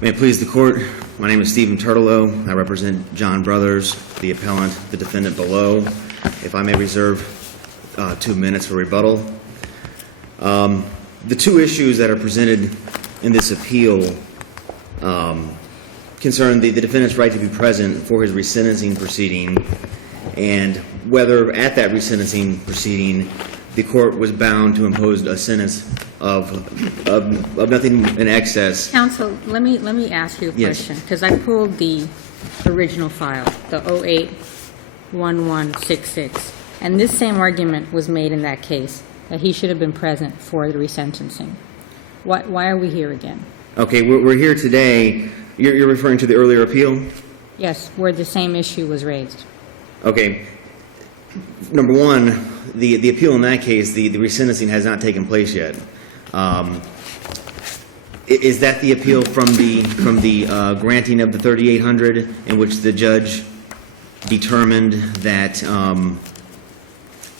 May it please the Court, my name is Stephen Turtlelow. I represent Jon Brothers, the appellant, the defendant below. If I may reserve 2 minutes for rebuttal. The two issues that are presented in this appeal concern the defendant's right to be present for his resentencing proceeding and whether at that resentencing proceeding the court was bound to impose a sentence of nothing in excess. Counsel, let me ask you a question, because I pulled the original file, the 08-1166, and this same argument was made in that case, that he should have been present for the resentencing. Why are we here again? Okay, we're here today. You're referring to the earlier appeal? Yes, where the same issue was raised. Okay. Number one, the appeal in that case, the resentencing has not taken place yet. Is that the appeal from the granting of the $3,800 in which the judge determined that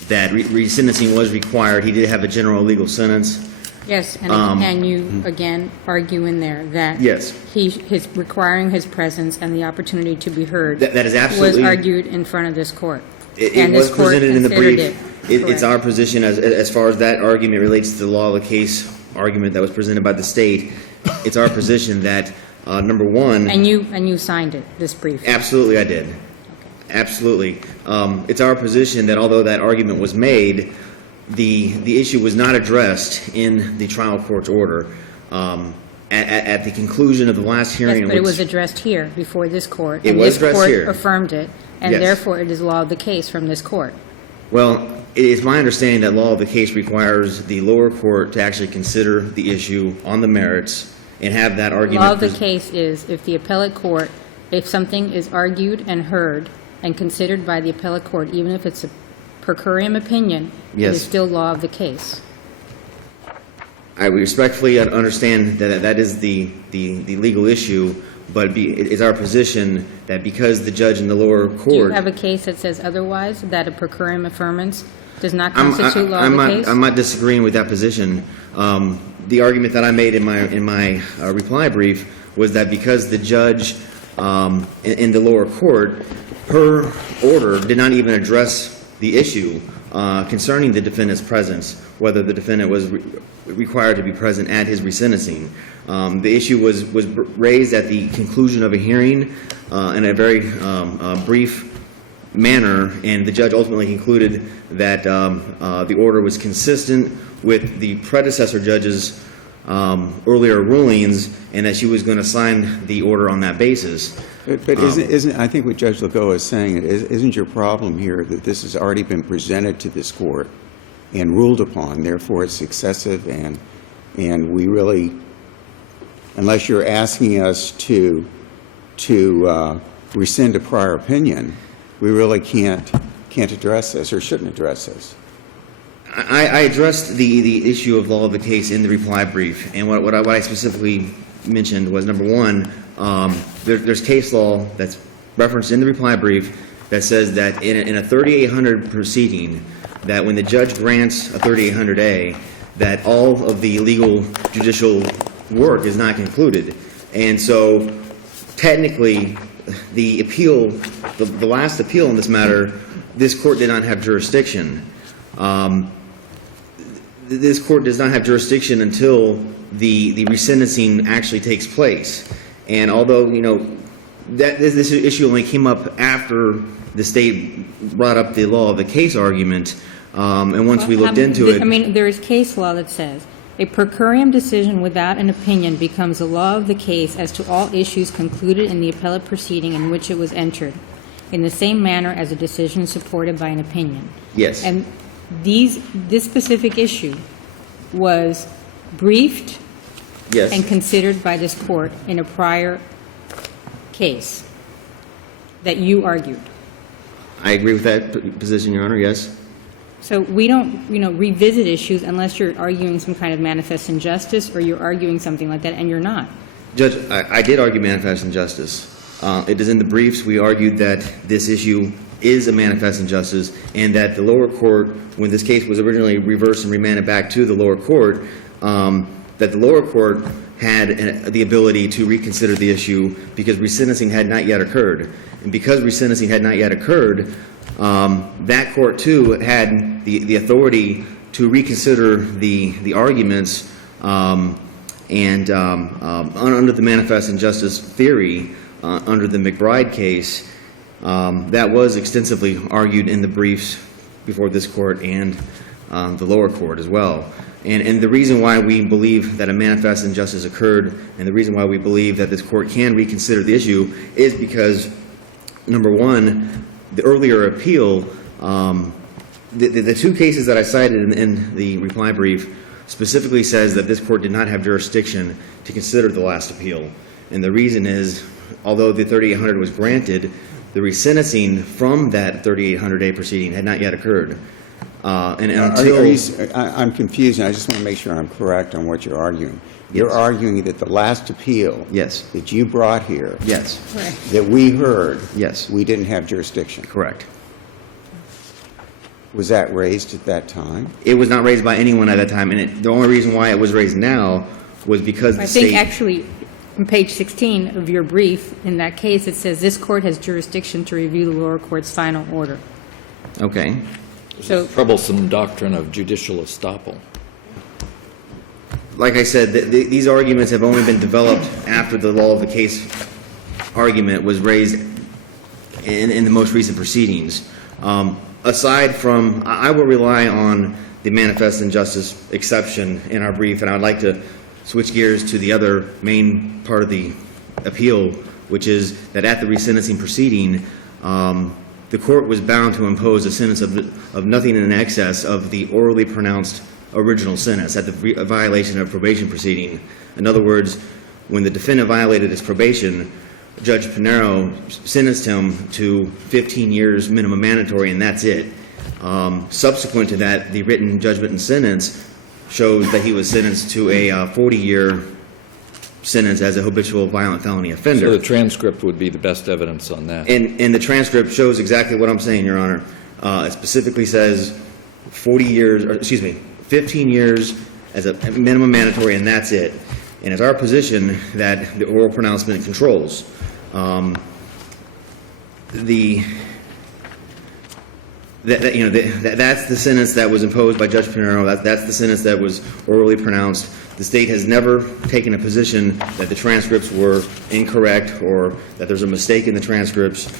resentencing was required? He did have a general legal sentence. Yes, and you again argue in there that his requiring his presence and the opportunity to be heard that is absolutely was argued in front of this court. It was presented in the brief. It's our position as far as that argument relates to the law of the case argument that was presented by the state. It's our position that number one. And you signed it, this brief. Absolutely, I did. Okay. Absolutely. It's our position that although that argument was made, the issue was not addressed in the trial court's order. At the conclusion of the last hearing, yes, but it was addressed here before this court. It was addressed here. This court affirmed it, and therefore it is law of the case from this court. Well, it is my understanding that law of the case requires the lower court to actually consider the issue on the merits and have that argument. Law of the case is if the appellate court, if something is argued and heard and considered by the appellate court, even if it's a per curiam opinion, it is still law of the case. I respectfully understand that that is the legal issue, but it is our position that because the judge in the lower court... Do you have a case that says otherwise, that a per curiam affirmance does not constitute law of the case? I'm not disagreeing with that position. The argument that I made in my reply brief was that because the judge in the lower court, her order did not even address the issue concerning the defendant's presence, whether the defendant was required to be present at his resentencing. The issue was raised at the conclusion of a hearing in a very brief manner, and the judge ultimately concluded that the order was consistent with the predecessor judge's earlier rulings, and that she was going to sign the order on that basis. But isn't I think what Judge Legault is saying, isn't your problem here that this has already been presented to this court and ruled upon, therefore it's excessive, and we really, unless you're asking us to rescind a prior opinion, we really can't address this or shouldn't address this. I addressed the issue of law of the case in the reply brief, and what I specifically mentioned was, number one, there's case law that's referenced in the reply brief that says that in a 3800 proceeding, that when the judge grants a 3800A, that all of the legal judicial work is not concluded. And so technically, the appeal, the last appeal in this matter, this court did not have jurisdiction. This court does not have jurisdiction until the resentencing actually takes place. And although, you know, that this issue only came up after the state brought up the law of the case argument, and once we looked into it... I mean, there is case law that says, a per curiam decision without an opinion becomes a law of the case as to all issues concluded in the appellate proceeding in which it was entered, in the same manner as a decision supported by an opinion. Yes. And this specific issue was briefed and considered by this court in a prior case that you argued. I agree with that position, Your Honor, yes. So we don't, revisit issues unless you're arguing some kind of manifest injustice or you're arguing something like that, and you're not. Judge, I did argue manifest injustice. It is in the briefs. We argued that this issue is a manifest injustice, and that the lower court, when this case was originally reversed and remanded back to the lower court, that the lower court had the ability to reconsider the issue because resentencing had not yet occurred. And because resentencing had not yet occurred, that court, too, had the authority to reconsider the arguments and under the manifest injustice theory, under the McBride case, that was extensively argued in the briefs before this court and the lower court as well. And the reason why we believe that a manifest injustice occurred and the reason why we believe that this court can reconsider the issue is because, number one, the earlier appeal, the two cases that I cited in the reply brief specifically says that this court did not have jurisdiction to consider the last appeal. And the reason is, although the 3800 was granted, the resentencing from that 3800A proceeding had not yet occurred. And until... I'm confused, and I just want to make sure I'm correct on what you're arguing. You're arguing that the last appeal Yes. that you brought here, Yes. that we heard, Yes. we didn't have jurisdiction. Correct. Was that raised at that time? It was not raised by anyone at that time, and the only reason why it was raised now was because the I state... think actually, on page 16 of your brief, in that case, it says this court has jurisdiction to review the lower court's final order. Okay. So, Troublesome doctrine of judicial estoppel. Like I said, these arguments have only been developed after the law of the case argument was raised in the most recent proceedings. Aside from, I will rely on the manifest injustice exception in our brief, and I would like to switch gears to the other main part of the appeal, which is that at the resentencing proceeding, the court was bound to impose a sentence of nothing in excess of the orally pronounced original sentence at the violation of probation proceeding. In other words, when the defendant violated his probation, Judge Pinero sentenced him to 15 years minimum mandatory, and that's it. Subsequent to that, the written judgment and sentence shows that he was sentenced to a 40-year sentence as a habitual violent felony offender. So the transcript would be the best evidence on that. And the transcript shows exactly what I'm saying, Your Honor. It specifically says 15 years as a minimum mandatory, and that's it. And it's our position that the oral pronouncement controls. That's the sentence that was imposed by Judge Pinero. That's the sentence that was orally pronounced. The state has never taken a position that the transcripts were incorrect or that there's a mistake in the transcripts.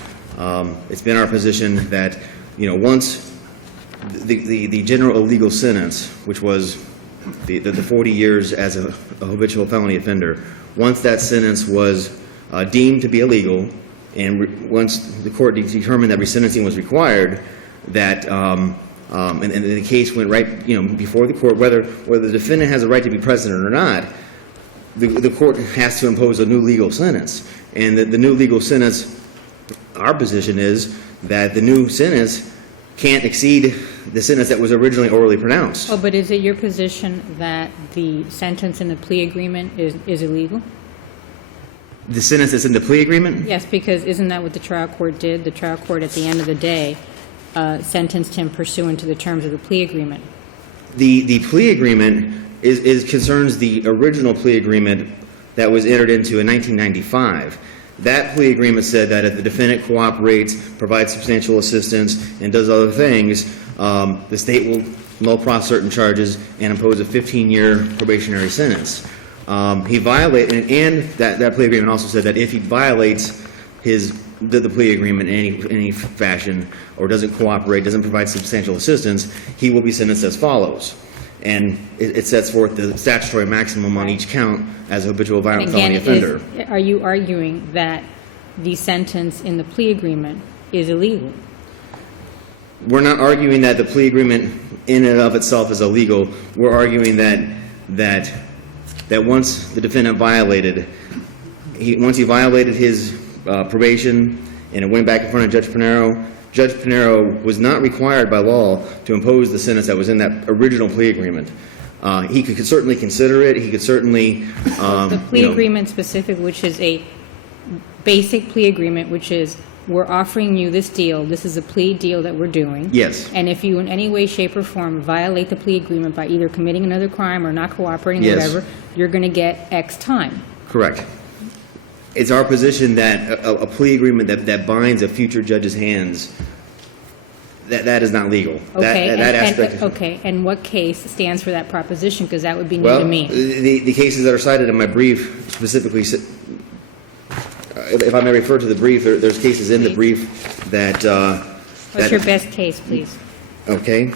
It's been our position that, once the general illegal sentence, which was the 40 years as a habitual felony offender, once that sentence was deemed to be illegal, and once the court determined that resentencing was required, that and the case went right before the court, whether the defendant has a right to be present or not, the court has to impose a new legal sentence. And the new legal sentence, our position is that the new sentence can't exceed the sentence that was originally orally pronounced. oh, but is it your position that the sentence in the plea agreement is illegal? The sentence that's in the plea agreement? Yes, because isn't that what the trial court did? The trial court, at the end of the day, sentenced him pursuant to the terms of the plea agreement. The plea agreement concerns the original plea agreement that was entered into in 1995. That plea agreement said that if the defendant cooperates, provides substantial assistance, and does other things, the state will null pro certain charges and impose a 15-year probationary sentence. He violated, and that plea agreement also said that if he violates the plea agreement in any fashion, or doesn't cooperate, doesn't provide substantial assistance, he will be sentenced as follows. And it sets forth the statutory maximum on each count as a habitual violent felony offender. Are you arguing that the sentence in the plea agreement is illegal? We're not arguing that the plea agreement in and of itself is illegal. We're arguing that once the defendant violated, once he violated his probation and it went back in front of Judge Pinero was not required by law to impose the sentence that was in that original plea agreement. He could certainly consider it. He could certainly... the plea agreement specific, which is a basic plea agreement, which is we're offering you this deal. This is a plea deal that we're doing. Yes. And if you in any way, shape, or form violate the plea agreement by either committing another crime or not cooperating, or Yes. whatever, you're going to get X time. Correct. It's our position that a plea agreement that binds a future judge's hands, that is not legal. Okay. That aspect. Okay. And what case stands for that proposition? Because that would be new to Well, me. the cases that are cited in my brief specifically, if I may refer to the brief, there's cases in the brief that. What's your best case, please? Okay.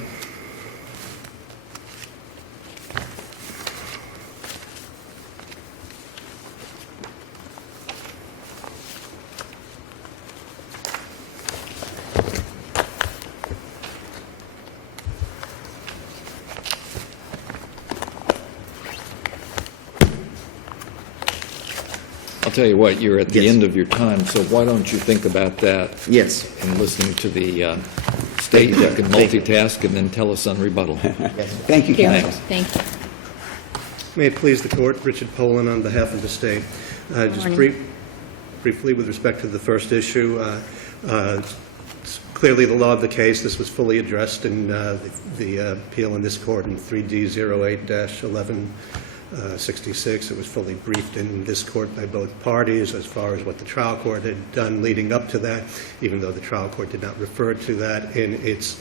I'll tell you what, you're at the Yes. end of your time, so why don't you think about that Yes. and listening to the state? You can Thank you. multitask and then tell us on rebuttal. Thank you, Here. counsel. Thank you. May it please the court, Richard Poland on behalf of the state. Just Morning. briefly with respect to the first issue, it's clearly the law of the case. This was fully addressed in the appeal in this court in 3D08-1166. It was fully briefed in this court by both parties as far as what the trial court had done leading up to that, even though the trial court did not refer to that in its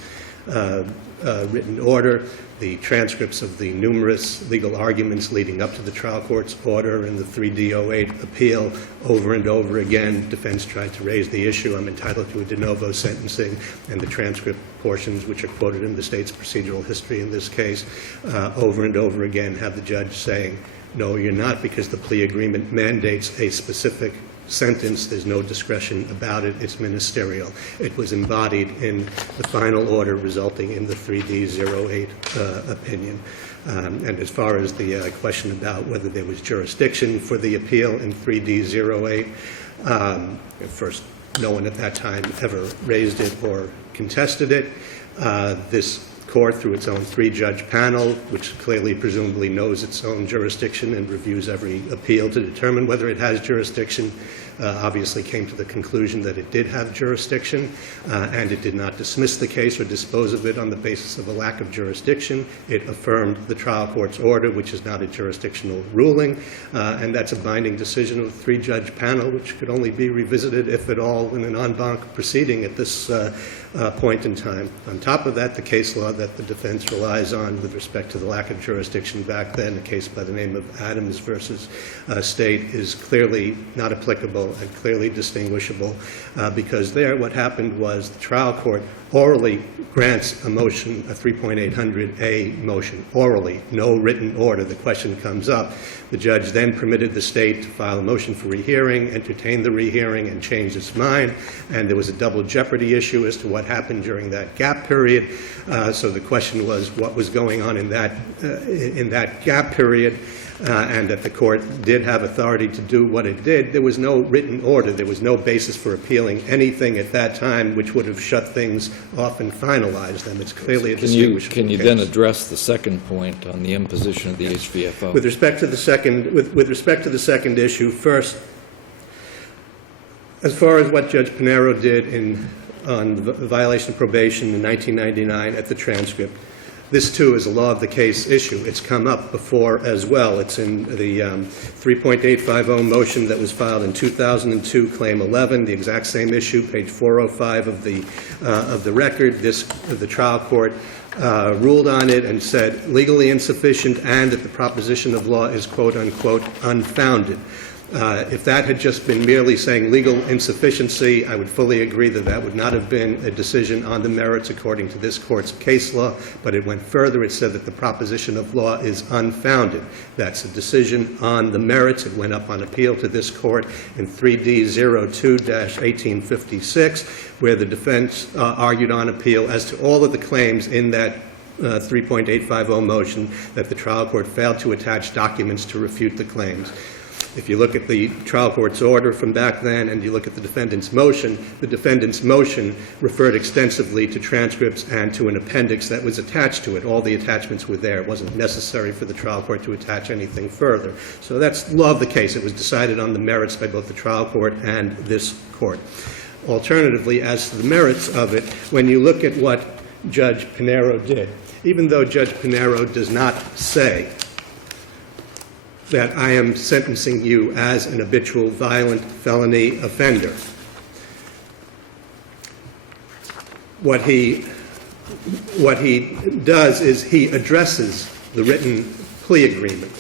written order. The transcripts of the numerous legal arguments leading up to the trial court's order in the 3D08 appeal, over and over again, defense tried to raise the issue, I'm entitled to a de novo sentencing, and the transcript portions, which are quoted in the state's procedural history in this case, over and over again have the judge saying, no, you're not, because the plea agreement mandates a specific sentence. There's no discretion about it. It's ministerial. It was embodied in the final order resulting in the 3D08 opinion. And as far as the question about whether there was jurisdiction for the appeal in 3D08, first, no one at that time ever raised it or contested it. This court, through its own three-judge panel, which clearly presumably knows its own jurisdiction and reviews every appeal to determine whether it has jurisdiction, obviously came to the conclusion that it did have jurisdiction, and it did not dismiss the case or dispose of it on the basis of a lack of jurisdiction. It affirmed the trial court's order, which is not a jurisdictional ruling, and that's a binding decision of a three-judge panel, which could only be revisited, if at all, in an en banc proceeding at this point in time. On top of that, the case law that the defense relies on with respect to the lack of jurisdiction back then, a case by the name of Adams versus State, is clearly not applicable and clearly distinguishable, because there what happened was the trial court orally grants a motion, a 3.800A motion, orally, no written order. The question comes up. The judge then permitted the state to file a motion for rehearing, entertain the rehearing, and change its mind. And there was a double jeopardy issue as to what happened during that gap period. So the question was what was going on in that gap period, and that the court did have authority to do what it did. There was no written order. There was no basis for appealing anything at that time which would have shut things off and finalized them. It's clearly a distinguishable Can you case. then address the second point on the imposition of the HVFO? With respect to the second issue, first, as far as what Judge Pinero did on violation of probation in 1999 at the transcript, this, too, is a law of the case issue. It's come up before as well. It's in the 3.850 motion that was filed in 2002, Claim 11, the exact same issue, page 405 of the record. The trial court ruled on it and said legally insufficient and that the proposition of law is, quote, unquote, unfounded. If that had just been merely saying legal insufficiency, I would fully agree that that would not have been a decision on the merits according to this court's case law, but it went further. It said that the proposition of law is unfounded. That's a decision on the merits. It went up on appeal to this court in 3D02-1856, where the defense argued on appeal as to all of the claims in that 3.850 motion that the trial court failed to attach documents to refute the claims. If you look at the trial court's order from back then and you look at the defendant's motion referred extensively to transcripts and to an appendix that was attached to it. All the attachments were there. It wasn't necessary for the trial court to attach anything further. So that's law of the case. It was decided on the merits by both the trial court and this court. alternatively, as to the merits of it, when you look at what Judge Pinero did, even though Judge Pinero does not say that I am sentencing you as an habitual violent felony offender, what he does is he addresses the written plea agreement,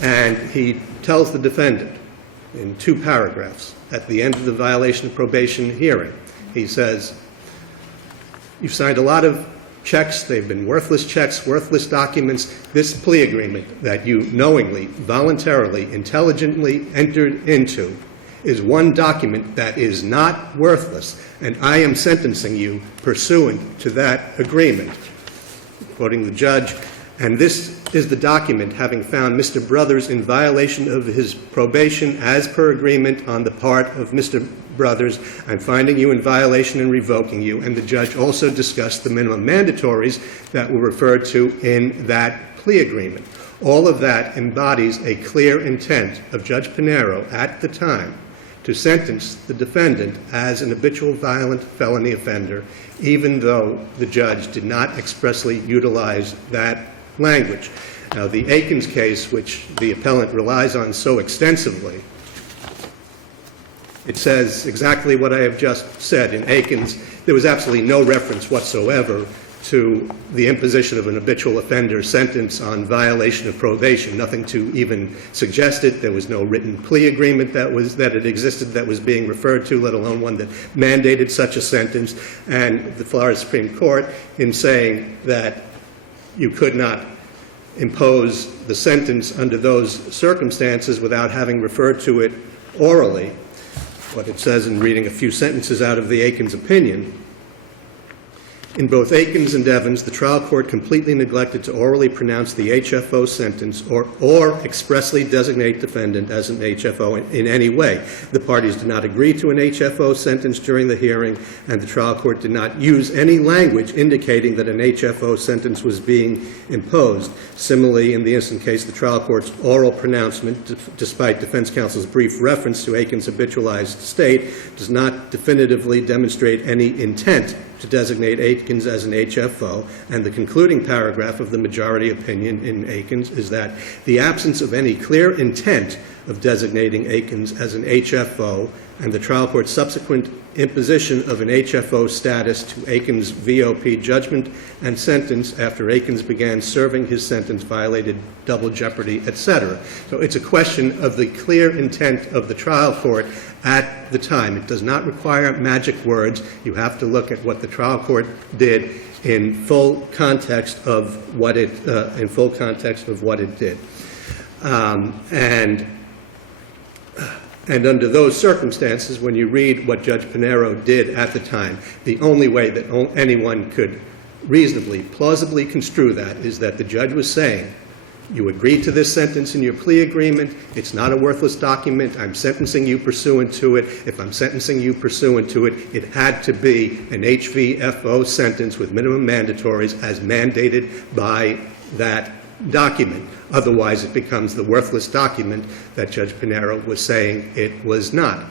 and he tells the defendant in 2 paragraphs at the end of the violation of probation hearing, he says, you've signed a lot of checks, they've been worthless checks, worthless documents. This plea agreement that you knowingly, voluntarily, intelligently entered into is one document that is not worthless, and I am sentencing you pursuant to that agreement. Quoting the judge, and this is the document having found Mr. Brothers in violation of his probation as per agreement on the part of Mr. Brothers. I'm finding you in violation and revoking you. And the judge also discussed the minimum mandatories that were referred to in that plea agreement. All of that embodies a clear intent of Judge Pinero at the time to sentence the defendant as an habitual violent felony offender, even though the judge did not expressly utilize that language. Now, the Akins case, which the appellant relies on so extensively, it says exactly what I have just said. In Akins, there was absolutely no reference whatsoever to the imposition of an habitual offender sentence on violation of probation, nothing to even suggest it. There was no written plea agreement that it existed that was being referred to, let alone one that mandated such a sentence. And the Florida Supreme Court, in saying that you could not impose the sentence under those circumstances without having referred to it orally, what it says in reading a few sentences out of the Akins opinion, in both Akins and Evans, the trial court completely neglected to orally pronounce the HFO sentence or expressly designate defendant as an HFO in any way. The parties did not agree to an HFO sentence during the hearing, and the trial court did not use any language indicating that an HFO sentence was being imposed. Similarly, in the instant case, the trial court's oral pronouncement, despite defense counsel's brief reference to Akins' habitualized state, does not definitively demonstrate any intent to designate Akins as an HFO, and the concluding paragraph of the majority opinion in Akins is that the absence of any clear intent of designating Akins as an HFO and the trial court's subsequent imposition of an HFO status to Akins' VOP judgment and sentence after Akins began serving his sentence violated double jeopardy, etc. So it's a question of the clear intent of the trial court at the time. It does not require magic words. You have to look at what the trial court did in full context of what it did. And under those circumstances, when you read what Judge Pinero did at the time, the only way that anyone could reasonably, plausibly construe that is that the judge was saying, you agreed to this sentence in your plea agreement. It's not a worthless document. I'm sentencing you pursuant to it. If I'm sentencing you pursuant to it, it had to be an HVFO sentence with minimum mandatories as mandated by that document. Otherwise, it becomes the worthless document that Judge Pinero was saying it was not.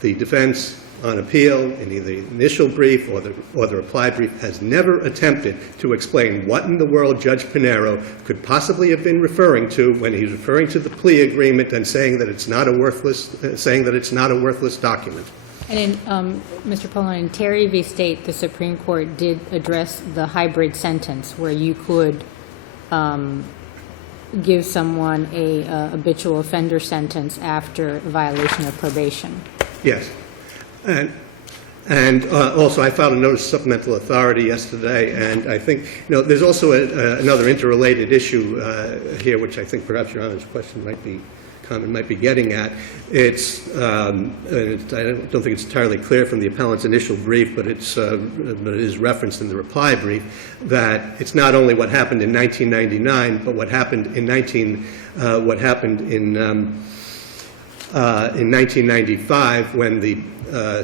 The defense on appeal in either the initial brief or the reply brief has never attempted to explain what in the world Judge Pinero could possibly have been referring to when he's referring to the plea agreement and saying that it's not a worthless document. And in, Mr. Pollard, in Terry v. State, the Supreme Court did address the hybrid sentence where you could give someone a habitual offender sentence after violation of probation. Yes. And also, I filed a notice of supplemental authority yesterday, and I think, there's also another interrelated issue here, which I think perhaps Your Honor's question might be getting at. It's, I don't think it's entirely clear from the appellant's initial brief, but it is referenced in the reply brief, that it's not only what happened in 1999, but what happened in in 1995 when the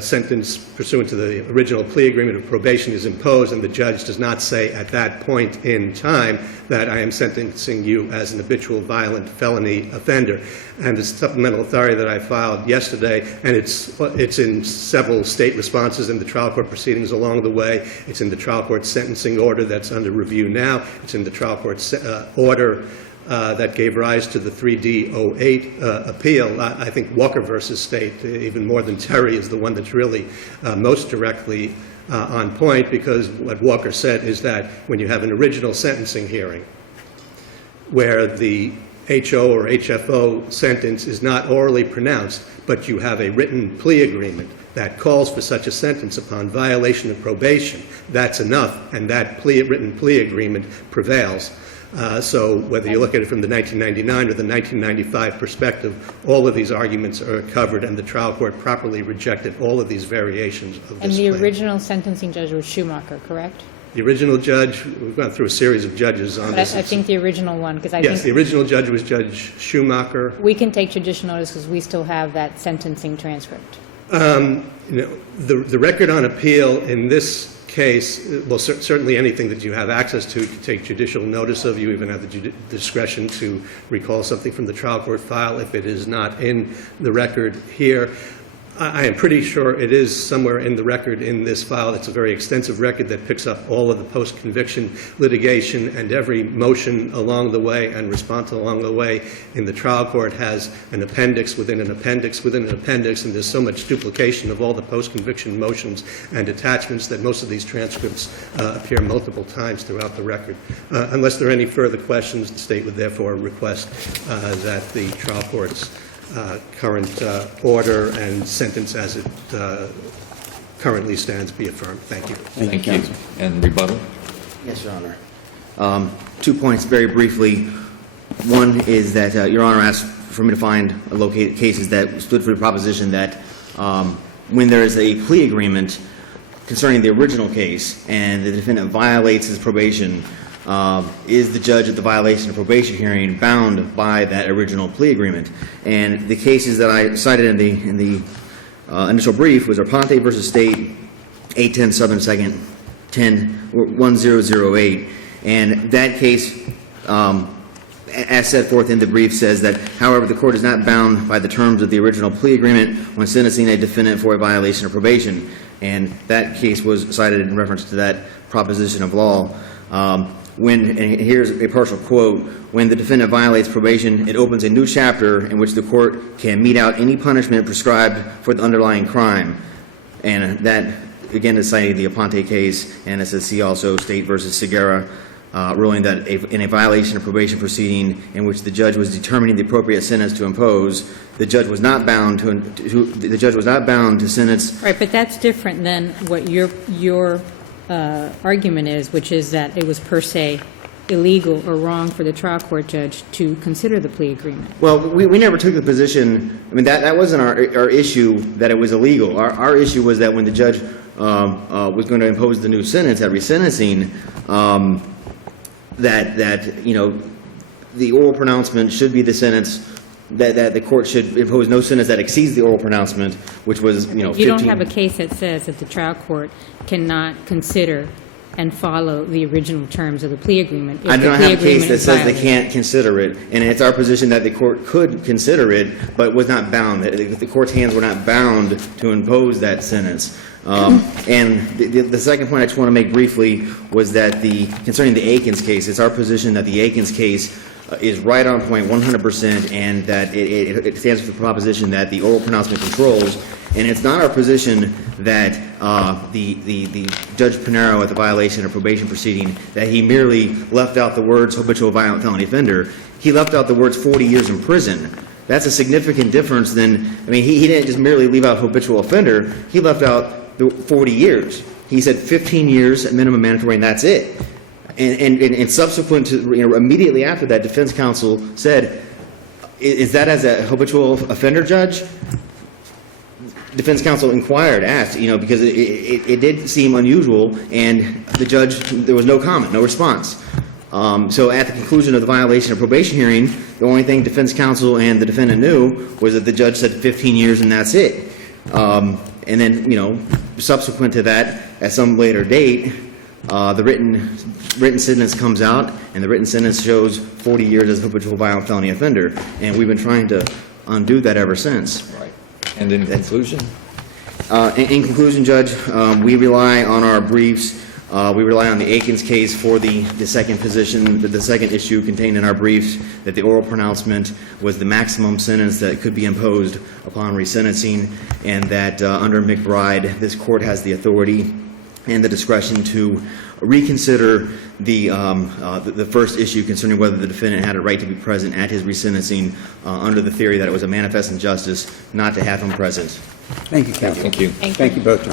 sentence pursuant to the original plea agreement of probation is imposed, and the judge does not say at that point in time that I am sentencing you as an habitual violent felony offender. And the supplemental authority that I filed yesterday, and it's in several state responses in the trial court proceedings along the way. It's in the trial court sentencing order that's under review now. It's in the trial court order that gave rise to the 3D08 appeal. I think Walker versus State, even more than Terry, is the one that's really most directly on point, because what Walker said is that when you have an original sentencing hearing where the HO or HFO sentence is not orally pronounced, but you have a written plea agreement that calls for such a sentence upon violation of probation, that's enough, and that written plea agreement prevails. So whether you look at it from the 1999 or the 1995 perspective, all of these arguments are covered, and the trial court properly rejected all of these variations of this And the claim. original sentencing judge was Schumacher, correct? The original judge, we've gone through a series of judges on But this. I think the original one, because I Yes, the think original judge was Judge Schumacher. we can take judicial notice because we still have that sentencing transcript. The record on appeal in this case, well, certainly anything that you have access to, you can take judicial notice of. You even have the discretion to recall something from the trial court file if it is not in the record here. I am pretty sure it is somewhere in the record in this file. It's a very extensive record that picks up all of the post-conviction litigation, and every motion along the way and response along the way in the trial court has an appendix within an appendix within an appendix, and there's so much duplication of all the post-conviction motions and attachments that most of these transcripts appear multiple times throughout the record. Unless there are any further questions, the state would therefore request that the trial court's current order and sentence as it currently stands be affirmed. Thank you. Thank you, Thank you. counsel. And rebuttal? Yes, Your Honor. 2 points very briefly. One is that Your Honor asked for me to find located cases that stood for the proposition that when there is a plea agreement concerning the original case and the defendant violates his probation, is the judge at the violation of probation hearing bound by that original plea agreement? And the cases that I cited in the initial brief was Arponte versus State, 810 Southern 2nd, 10-1008. And that case, as set forth in the brief, says that, however, the court is not bound by the terms of the original plea agreement when sentencing a defendant for a violation of probation. And that case was cited in reference to that proposition of law. And here's a partial quote: when the defendant violates probation, it opens a new chapter in which the court can mete out any punishment prescribed for the underlying crime. And that, again, is citing the Aponte case, and it says see also State versus Segura, ruling that in a violation of probation proceeding in which the judge was determining the appropriate sentence to impose, the judge was not bound to sentence. Right, but that's different than what your argument is, which is that it was per se illegal or wrong for the trial court judge to consider the plea agreement. Well, we never took the position. I mean, that wasn't our issue, that it was illegal. Our issue was that when the judge was going to impose the new sentence at resentencing, that you know, the oral pronouncement should be the sentence, that the court should impose no sentence that exceeds the oral pronouncement, which was, you know, 15. You don't have a case that says that the trial court cannot consider and follow the original terms of the plea agreement. I don't have a case that says they can't consider it, and it's our position that the court could consider it, but was not bound. The court's hands were not bound to impose that sentence. And the second point I just want to make briefly was that concerning the Akins case, it's our position that the Akins case is right on point 100%, and that it stands for the proposition that the oral pronouncement controls. And it's not our position that the Judge Pinero at the violation of probation proceeding, that he merely left out the words habitual violent felony offender. He left out the words 40 years in prison. That's a significant difference than, I mean, he didn't just merely leave out habitual offender. He left out the 40 years. He said 15 years at minimum mandatory, and that's it. And subsequent to, you know, immediately after that, defense counsel said, is that as a habitual offender, judge? Defense counsel asked, you know, because it did seem unusual, and the judge, there was no comment, no response. So at the conclusion of the violation of probation hearing, the only thing defense counsel and the defendant knew was that the judge said 15 years and that's it. And then, subsequent to that, at some later date, the written sentence comes out, and the written sentence shows 40 years as a habitual violent felony offender. And we've been trying to undo that ever since. Right. And in conclusion? In conclusion, Judge, we rely on our briefs. We rely on the Akins case for the second position, the second issue contained in our briefs, that the oral pronouncement was the maximum sentence that could be imposed upon resentencing, and that under McBride, this court has the authority and the discretion to reconsider the first issue concerning whether the defendant had a right to be present at his resentencing under the theory that it was a manifest injustice not to have him present. Thank you, counsel. Thank you. Thank you both, gentlemen.